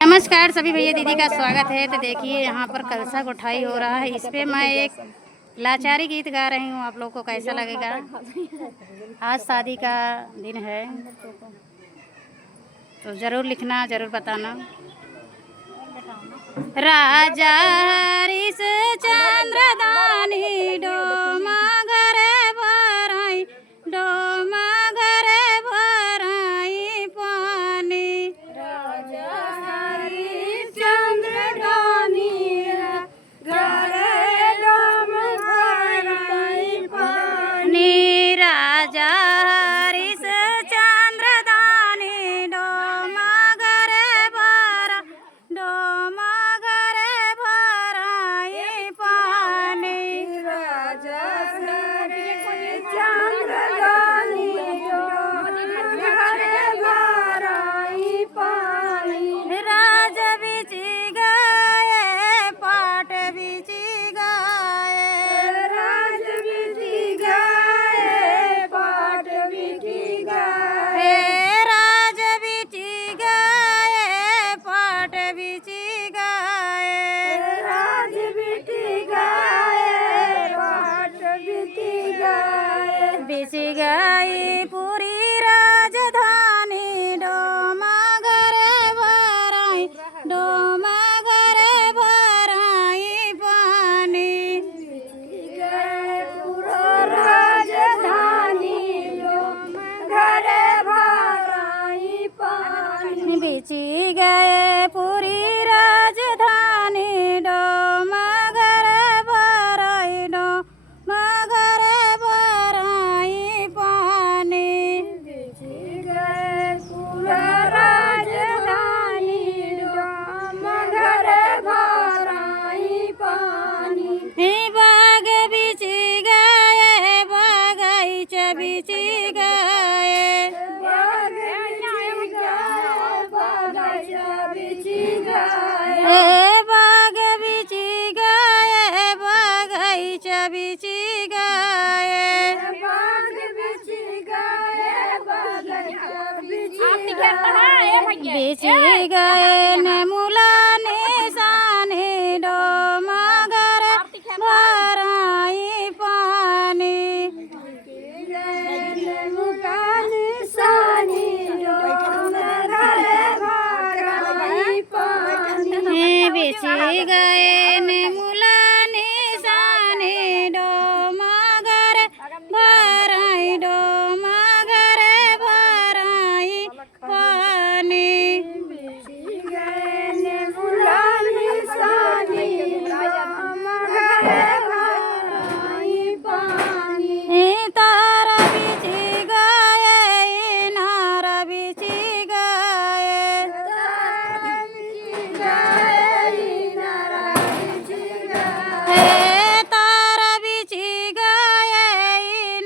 नमस्कार सभी भैया दीदी का स्वागत है। तो देखिए यहाँ पर कलशा उठाई हो रहा है। इस पे मैं एक लाचारी गीत गा रही हूँ। आप लोग को कैसा लगेगा? आज शादी का दिन है तो ज़रूर लिखना, ज़रूर बताना। राजा हरिश चंद्रदानी डोमा घरे भराई, डोमा घरे भराई पानी। राजा हरिश चंद्रदानी घरे डोमा भराई पानी। राजा हरिश चंद्रदानी डोमा घरे भरा, डोमा बिची गई पूरी राजधानी डोमा घरे भराई, डोमा घरे भराई पानी। पूरा राजधानी डोमा घरे भराई पानी। बिची गए पूरी राजधानी डोमा घरे भराई, डोमा घरे भराई पानी। बिची गए पूरा राजधानी डोमा घरे भराई पानी। बाग बिची गए, बगीचा बिची गए, बगीचा बिची गए, बाग बिची गए, बगीचा बिची गए, बाग बिची गए, बगीचा बिची गए। नेमुला निशानी डोमा घरे भराई पानी। नेमुला निशानी डोमा घरे भराई पानी। बिची गए नेमुला निशानी डोमा घरे भराई, डोमा घरे भराई पानी। बिची गए नेमुला निशानी डोमा घरे भराई पानी। तारा बिची गए, नारा बिची गए, तारा बिची गए, नारा बिची गए, तारा बिची गए,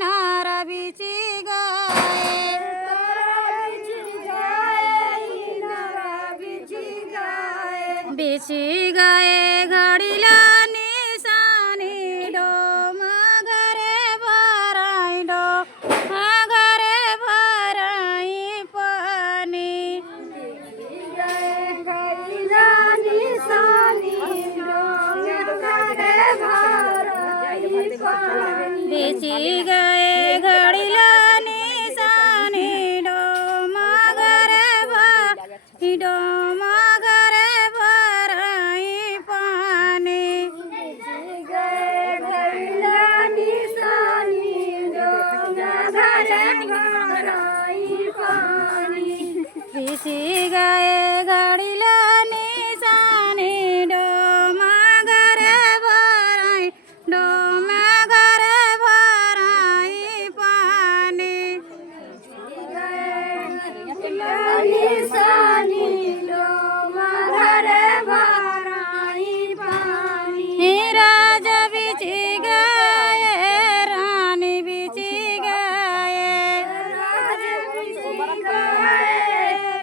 नारा बिची गए, तारा बिची गए, नारा बिची गए। बिची गए घड़ीला निशानी डोमा घरे भराई, डोमा घरे भराई पानी। बिची गए घड़ीला निशानी डोमा घरे भराई पानी। बिची गए घड़ीला निशानी डोमा घरे भराई, डोमा घरे भराई पानी। बिची गए घड़ीला निशानी डोमा घरे भराई पानी। बिची गए घड़ीला निशानी डोमा घरे भराई, डोमा घरे भराई पानी। बिची गए निशानी डोमा घरे भराई पानी। राजा बिची गए, रानी बिची गए, राजा बिची गए,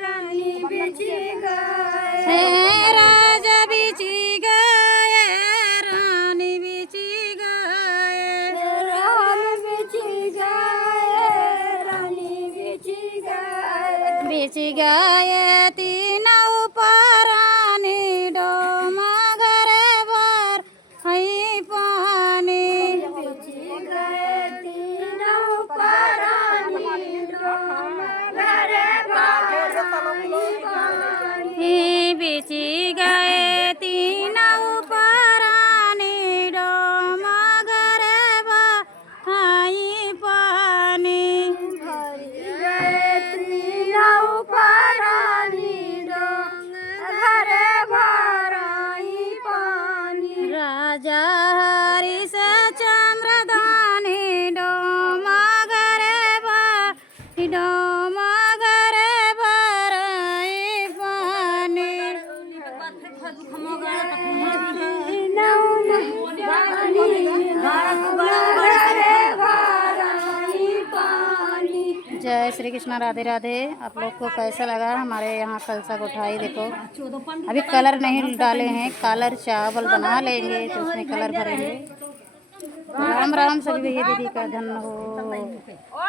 रानी बिची गए, राजा बिची गए, रानी बिची गए, रानी बिची गए, रानी बिची गए। बिची गए तीनों पर खींची गए तीनों परानी डोम गरे भाई पानी भरी गए तीनों परानी डोम घरे भराई पानी राजा हरि से चंद्रदानी डोम गरे भाई डोम गरे भराई पानी जय श्री कृष्णा, राधे राधे। आप लोग को कैसा लगा हमारे यहाँ कलसा उठाई? देखो अभी कलर नहीं डाले हैं, कलर चावल बना लेंगे तो उसमें कलर भरेंगे। राम राम सभी भैया दीदी का धन्य हो।